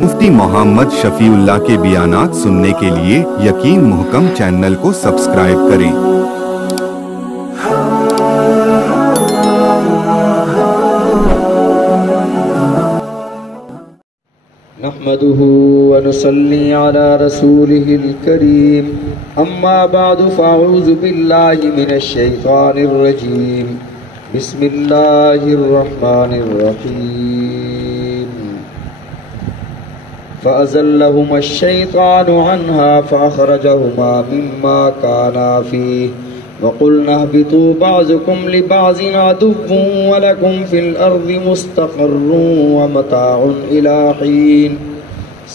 मुफ्ती मोहम्मद शफीउल्लाह के बयानात सुनने के लिए यकीन मुहकम चैनल को सब्सक्राइब करें। नहमदुहु व नुसल्ली अला रसूलिहिल करीम अम्मा बअदु फ़अऊज़ु बिल्लाहि मिनश शैतानिर रजीम बिस्मिल्लाहिर रहमानिर रहीम फ़अज़ल्लहुमश शैतानु अन्हा फ़अख़रजहुमा मिम्मा काना फ़ीहि वक़ुल्ना ihbitu बअज़ुकुम लिबअज़िन अदुव्वुन वलकुम फ़िल अर्ज़ि मुस्तक़र्रुन व मताउन इला हीन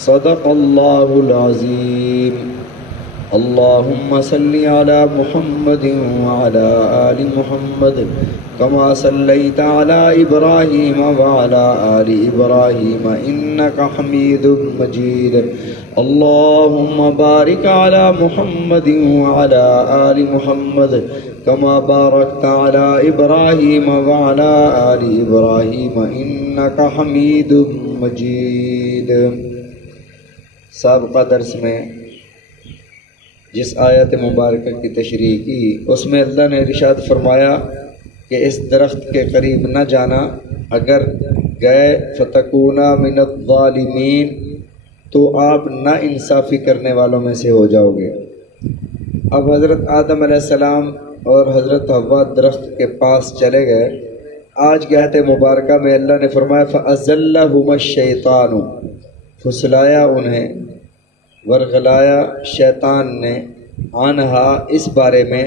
सदक़ल्लाहुल अज़ीम। अल्लाहुम्मा सल्लि अला मुहम्मदिन व अला आलि मुहम्मद कमा सल्लैता अला इब्राहीम व अला आलि इब्राहीम इन्नका हमीदुम मजीद। अल्लाहुम्मा बारिक अला मुहम्मदिन व अला आलि मुहम्मद कमा बारकता अला इब्राहीम व अला आलि इब्राहीम इन्नका हमीदुम मजीद। साबिक़ा दर्स में जिस आयत मुबारक की तशरीह की उसमें अल्लाह ने इरशाद फरमाया कि इस दरख्त के करीब न जाना, अगर गए फ़तकूना मिनज़्ज़ालिमीन तो आप ना इंसाफ़ी करने वालों में से हो जाओगे। अब हज़रत आदम अलैहिस्सलाम और हज़रत हव्वा दरख्त के पास चले गए। आज की आयत मुबारका में अल्लाह ने फरमाया फ़अज़ल्लहुमश शैतानु, फुसलाया उन्हें, वरगलाया शैतान ने, आनहा इस बारे में,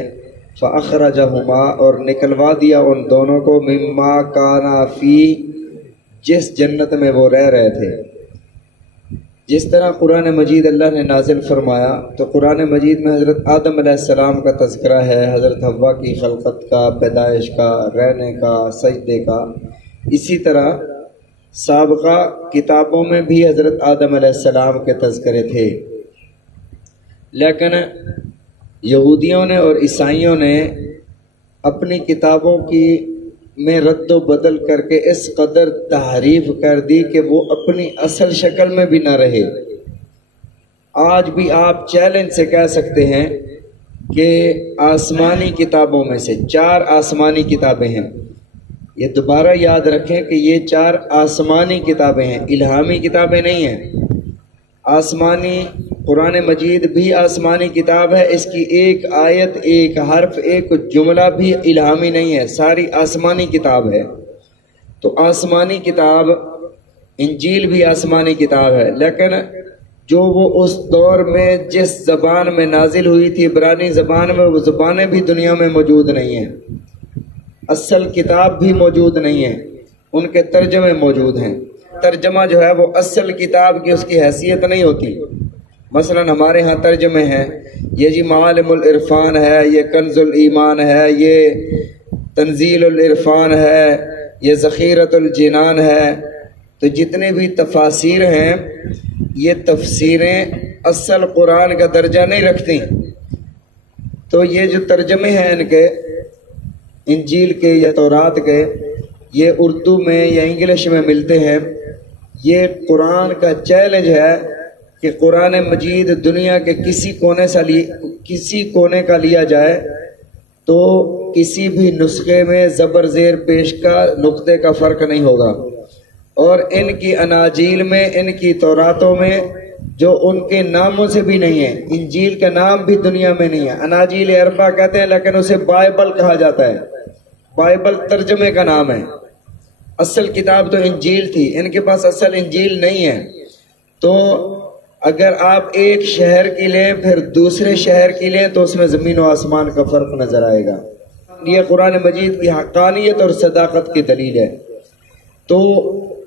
फ़अख़रजहुमा और निकलवा दिया उन दोनों को, मिम्मा काना फ़ी जिस जन्नत में वो रह रहे थे। जिस तरह कुरान मजीद अल्लाह ने नाजिल फरमाया तो कुरान मजीद में हज़रत आदम अलैहिस्सलाम का तज़किरा है, हज़रत हव्वा की खलक़त का, पैदाइश का, रहने का, सजदे का। इसी तरह साबिक़ा किताबों में भी हज़रत आदम अलैहिस्सलाम के तज़किरे थे, लेकिन यहूदियों ने और ईसाइयों ने अपनी किताबों की में रद्द बदल करके इस कदर तहरीफ कर दी कि वो अपनी असल शक्ल में भी ना रहे। आज भी आप चैलेंज से कह सकते हैं कि आसमानी किताबों में से 4 आसमानी किताबें हैं। ये दोबारा याद रखें कि ये 4 आसमानी किताबें हैं, इल्हामी किताबें नहीं हैं। आसमानी कुरान मजीद भी आसमानी किताब है, इसकी एक आयत, एक हर्फ, एक जुमला भी इल्हामी नहीं है, सारी आसमानी किताब है। तो आसमानी किताब इंजील भी आसमानी किताब है, लेकिन जो वो उस दौर में जिस ज़बान में नाजिल हुई थी, इब्रानी ज़बान में, वो ज़बानें भी दुनिया में मौजूद नहीं हैं। असल किताब भी मौजूद नहीं है, उनके तर्जमे मौजूद हैं। तर्जमा जो है वो असल किताब की उसकी हैसियत नहीं होती। मसलन हमारे यहाँ तर्जमे हैं, ये जी मालिमुल इरफान है, ये कंजुल ईमान है, ये तंजीलुल इरफान है, ये ज़ख़ीरतुल जिनान है। तो जितने भी तफासिर हैं ये तफसीरें असल कुरान का दर्जा नहीं रखती। तो ये जो तर्जमे हैं इनके, इंजील के या तौरात के, ये उर्दू में या इंग्लिश में मिलते हैं। ये कुरान का चैलेंज है कि कुरान मजीद दुनिया के किसी कोने का लिया जाए तो किसी भी नुस्खे में ज़बर ज़ेर पेश का नुक्ते का फ़र्क नहीं होगा। और इनकी अनाजील में, इनकी तौरातों में जो उनके नामों से भी नहीं है, इंजील का नाम भी दुनिया में नहीं है। अनाजील अरबा कहते हैं लेकिन उसे बाइबल कहा जाता है। बाइबल तर्जमे का नाम है, असल किताब तो इंजील थी, इनके पास असल इंजील नहीं है। तो अगर आप एक शहर की लें फिर दूसरे शहर की लें तो उसमें ज़मीन और आसमान का फ़र्क नज़र आएगा। ये कुरान मजीद की हक़ानियत और सदाकत की दलील है। तो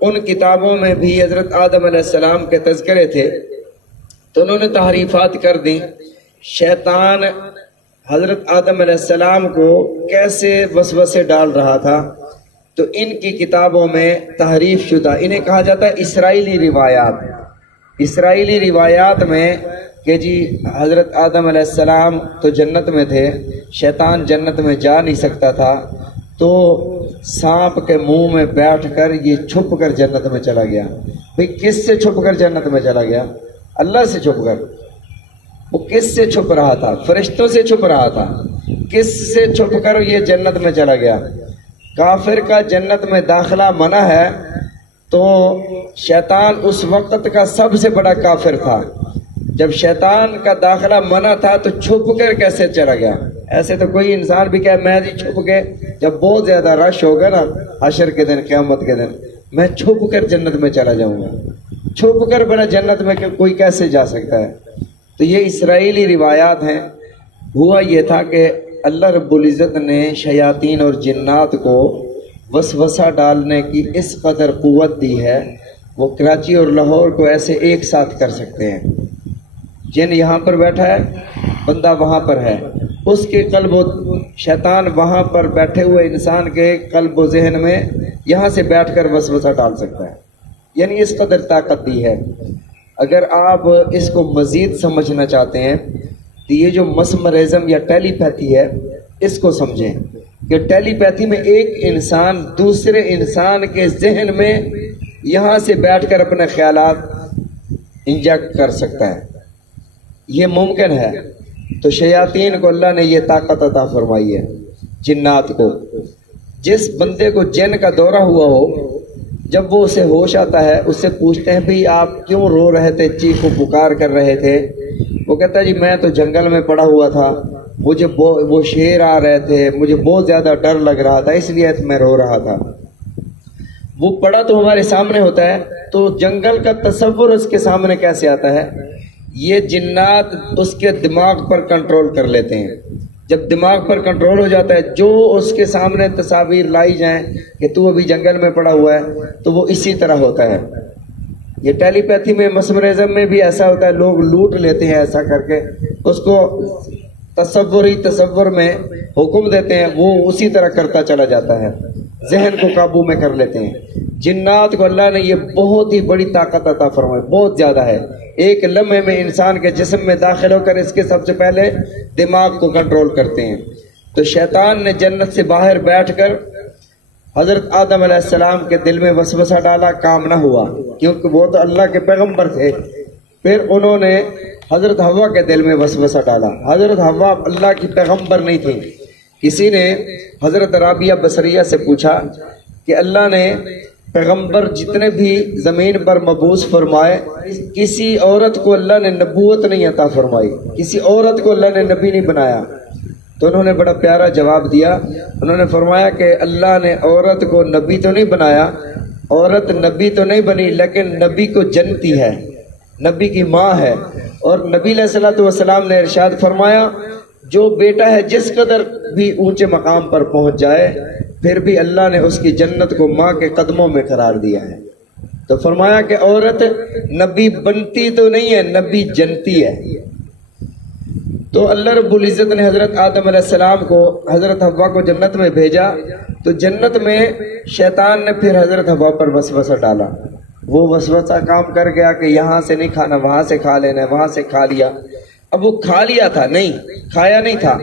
उन किताबों में भी हज़रत आदम अलैहिस्सलाम के तज़किरे थे, तो उन्होंने तहरीफ़ात कर दी। शैतान हज़रत आदम अलैहिस्सलाम को कैसे वसवसे डाल रहा था, तो इनकी किताबों में तहरीफ शुदा, इन्हें कहा जाता है इसराइली रिवायात। इसराइली रिवायात में कि जी हज़रत आदम अलैहिस्सलाम तो जन्नत में थे, शैतान जन्नत में जा नहीं सकता था, तो सांप के मुंह में बैठ कर ये छुप कर जन्नत में चला गया। भाई किस से छुप कर जन्नत में चला गया? अल्लाह से छुप कर। वो किस से छुप रहा था? फरिश्तों से छुप रहा था। किस से छुप कर ये जन्नत में चला गया? काफिर का जन्नत में दाखिला मना है तो शैतान उस वक्त का सबसे बड़ा काफिर था। जब शैतान का दाखिला मना था तो छुप कर कैसे चला गया? ऐसे तो कोई इंसान भी कहे मैं जी छुप के, जब बहुत ज्यादा रश होगा ना हशर के दिन, क़यामत के दिन, मैं छुप कर जन्नत में चला जाऊंगा। छुप कर बड़ा जन्नत में कोई कैसे जा सकता है? तो ये इसराइली रिवायात हैं। हुआ ये था कि अल्लाह रब्बुल इज़्ज़त ने शयातीन और जिन्नात को वसवसा डालने की इस कदर कुव्वत दी है, वो कराची और लाहौर को ऐसे एक साथ कर सकते हैं। जिन यहाँ पर बैठा है, बंदा वहाँ पर है, उसके कल्ब शैतान वहाँ पर बैठे हुए इंसान के कल्ब व ज़हन में यहाँ से बैठकर वसवसा डाल सकता है। यानी इस कदर ताकत दी है। अगर आप इसको मज़ीद समझना चाहते हैं तो ये जो मसमरिज़म या टेलीपैथी है, इसको समझें कि टेलीपैथी में एक इंसान दूसरे इंसान के जहन में यहाँ से बैठकर अपने ख्यालात इंजेक्ट कर सकता है। ये मुमकिन है। तो शयातीन को अल्लाह ने ये ताकत अता फरमाई है। जिन्नात को, जिस बंदे को जिन का दौरा हुआ हो, जब वो उसे होश आता है, उससे पूछते हैं भाई आप क्यों रो रहे थे, चीखो पुकार कर रहे थे? वो कहता है जी मैं तो जंगल में पड़ा हुआ था, मुझे वो शेर आ रहे थे, मुझे बहुत ज्यादा डर लग रहा था, इसलिए मैं रो रहा था। वो पड़ा तो हमारे सामने होता है, तो जंगल का तस्वुर उसके सामने कैसे आता है? ये जिन्नात उसके दिमाग पर कंट्रोल कर लेते हैं। जब दिमाग पर कंट्रोल हो जाता है, जो उसके सामने तस्वीर लाई जाए कि तू अभी जंगल में पड़ा हुआ है, तो वो इसी तरह होता है। ये टेलीपैथी में, मसमरिज़म में भी ऐसा होता है। लोग लूट लेते हैं ऐसा करके, उसको तसव्वुर में हुक्म देते हैं, वो उसी तरह करता चला जाता है, जहन को काबू में कर लेते हैं। जिन्नात को अल्लाह ने ये बहुत ही बड़ी ताकत अता फरमाई, बहुत ज्यादा है। एक लम्हे में इंसान के जिस्म में दाखिल होकर इसके सबसे पहले दिमाग को कंट्रोल करते हैं। तो शैतान ने जन्नत से बाहर बैठकर हजरत आदम अलैहिस्सलाम के दिल में वसवसा डाला, काम ना हुआ क्योंकि वो तो अल्लाह के पैगंबर थे। फिर उन्होंने हजरत हव्वा के दिल में वसवसा डाला। हजरत हव्वा अल्लाह की पैगंबर नहीं थी। किसी ने हजरत राबिया बसरिया से पूछा कि अल्लाह ने पैगंबर जितने भी जमीन पर मबूस फरमाए, किसी औरत को अल्लाह ने नबूवत नहीं अता फरमाई, किसी औरत को अल्लाह ने नबी नहीं बनाया। तो उन्होंने बड़ा प्यारा जवाब दिया। उन्होंने फरमाया कि अल्लाह ने औरत को नबी तो नहीं बनाया, औरत नबी तो नहीं बनी, लेकिन नबी को जन्नती है, नबी की माँ है। और नबी अलैहिस्सलातु वस्सलाम ने इरशाद फरमाया, जो बेटा है जिस कदर भी ऊंचे मकाम पर पहुंच जाए, फिर भी अल्लाह ने उसकी जन्नत को माँ के कदमों में करार दिया है। तो फरमाया कि औरत नबी बनती तो नहीं है, नबी जनती है। तो अल्लाह रब्बुल इज़्ज़त ने हजरत आदम अलैहिस्सलाम को, हजरत हव्वा को जन्नत में भेजा। तो जन्नत में शैतान ने फिर हजरत हव्वा पर वसवसा डाला। वो वसवसा काम कर गया कि यहाँ से नहीं खाना, वहां से खा लेना, वहां से खा लिया। अब वो खा लिया था, नहीं खाया नहीं था।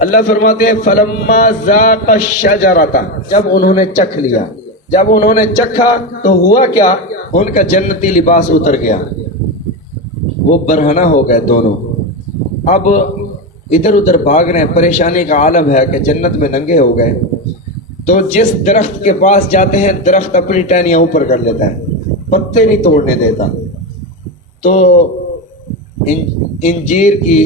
अल्लाह फरमाते हैं फलम्मा ज़ाक़ा शजरता, जब उन्होंने चख लिया, जब उन्होंने चखा तो हुआ क्या, उनका जन्नती लिबास उतर गया, वो बरहना हो गए दोनों। अब इधर उधर भाग रहे हैं, परेशानी का आलम है कि जन्नत में नंगे हो गए। तो जिस दरख्त के पास जाते हैं, दरख्त अपनी टहनियां ऊपर कर लेता है, पत्ते नहीं तोड़ने देता। तो इंजीर की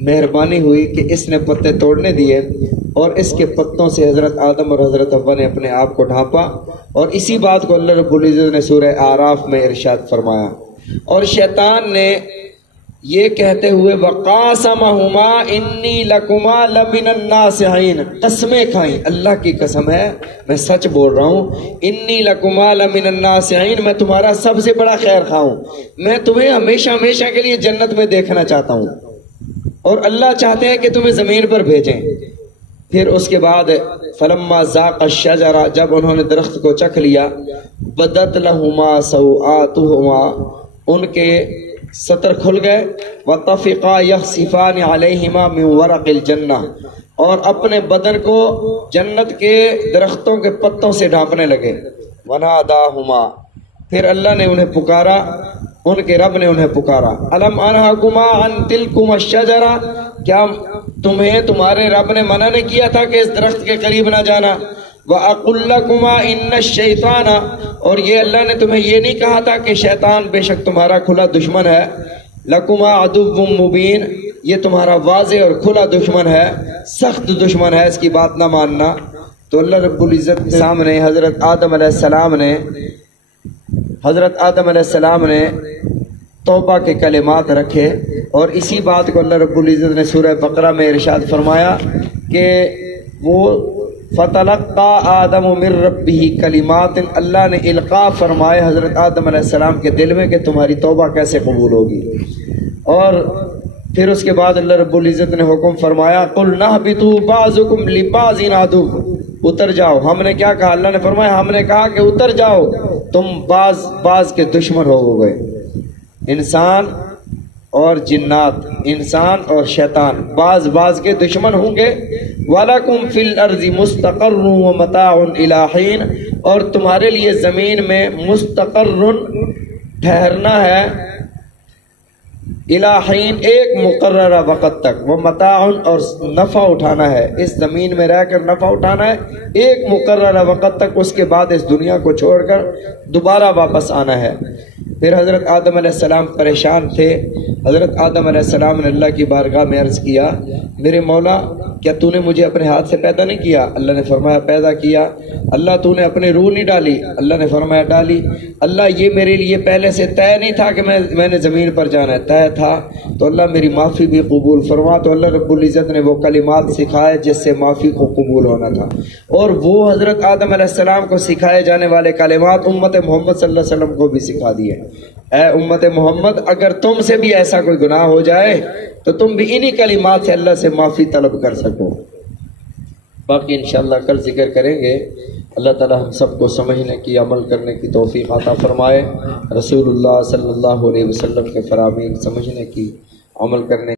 मेहरबानी हुई कि इसने पत्ते तोड़ने दिए और इसके पत्तों से हजरत आदम और हजरत हव्वा ने अपने आप को ढांपा। और इसी बात को अल्लाह रब्बुल इज़्ज़त ने सूरह आराफ में इरशाद फरमाया। और शैतान ने ये कहते हुए वक़ासमहुमा इन्नी लकुमा लमिनन नासिहीन, कसमें खाई, अल्लाह की कसम है मैं सच बोल रहा हूँ, इन्नी लकुमा लमिनन नासिहीन, मैं तुम्हारा सबसे बड़ा खैर खा हूँ, मैं तुम्हें हमेशा हमेशा के लिए जन्नत में देखना चाहता हूँ और अल्लाह चाहते हैं कि तुम्हें जमीन पर भेजें। फिर उसके बाद फलम्मा ज़ाक़ा शजरा, जब उन्होंने दरख्त को चख लिया, बदत लहुमा सौआतुहुमा, उनके सतर खुल गए, वतफ़िक़ा यख़सिफ़ान अलैहिमा मिन वरक़िल जन्नह, اور اپنے بدن کو جنت کے درختوں کے پتوں سے ڈھانپنے لگے. وناداہما، پھر اللہ نے انہیں پکارا، ان کے رب نے انہیں پکارا. الم انہاکما عن تلکما الشجرہ، کیا تمہیں تمہارے رب نے منع نہیں کیا تھا کہ اس درخت کے قریب نہ جانا؟ وَأَقُلْ لَكُمَا إِنَّ الشَّيْطَانَ، اور یہ اللہ نے تمہیں یہ نہیں کہا تھا کہ شیطان بے شک تمہارا کھلا دشمن ہے. لَكُمَا عَدُوٌّ مُبِينٌ، یہ تمہارا واضح اور کھلا دشمن ہے، سخت دشمن ہے، اس کی بات نہ ماننا. تو اللہ رب العزت کے سامنے حضرت آدم علیہ السلام نے توبہ کے کلمات رکھے، اور اسی بات کو اللہ رب العزت نے سورہ بقرہ میں ارشاد فرمایا کہ وہ فَتَلَقَّى آدَمُ مِن رَبِّهِ كَلِمَاتٍ، اللہ نے القاء فرمائے حضرت آدم علیہ السلام کے دل میں کہ تمہاری توبہ کیسے قبول ہوگی. اور پھر اس کے بعد اللہ رب العزت نے حکم فرمایا قُلْ نَهْبِطُوا بَعْضُكُمْ لِبَعْضٍ عَدُوٌّ، اتر جاؤ. ہم نے کیا کہا؟ اللہ نے فرمایا، ہم نے کہا کہ اتر جاؤ، تم بعض کے دشمن ہو گئے. انسان اور جنات، انسان اور شیطان بعض کے دشمن ہوں گے. وَلَكُمْ فِي الْأَرْضِ مُسْتَقَرٌّ وَمَتَاعٌ إِلَىٰ حِينٍ، اور تمہارے لیے زمین میں مستقر ٹھہرنا ہے، إِلَىٰ حِينٍ ایک مقررہ وقت تک، وَمَتَاعٌ اور نفع اٹھانا ہے، اس زمین میں رہ کر نفع اٹھانا ہے ایک مقررہ وقت تک، اس کے بعد اس دنیا کو چھوڑ کر دوبارہ واپس آنا ہے. پھر حضرت آدم علیہ السلام پریشان تھے. حضرت آدم علیہ السلام نے اللہ کی بارگاہ میں عرض کیا، میرے مولا کیا تو نے مجھے اپنے ہاتھ سے پیدا نہیں کیا؟ اللہ نے فرمایا پیدا کیا. اللہ تو نے اپنی روح نہیں ڈالی؟ اللہ نے فرمایا ڈالی. اللہ یہ میرے لیے پہلے سے طے نہیں تھا کہ میں نے زمین پر جانا ہے؟ طے تھا. تو اللہ میری معافی بھی قبول فرما. تو اللہ رب العزت نے وہ کلمات سکھائے جس سے معافی کو قبول ہونا تھا، اور وہ حضرت آدم علیہ السلام کو سکھائے جانے والے کلمات امت محمد صلی اللہ علیہ وسلم کو بھی سکھا دیے. اے امت محمد، اگر تم سے بھی ایسا کوئی گناہ ہو جائے تو تم بھی انہی کلمات سے اللہ سے معافی طلب کر سکو. باقی انشاءاللہ کل ذکر کریں گے. اللہ تعالی ہم سب کو سمجھنے کی، عمل کرنے کی توفیق عطا فرمائے. رسول اللہ صلی اللہ علیہ وسلم کے فرامین سمجھنے کی، عمل کرنے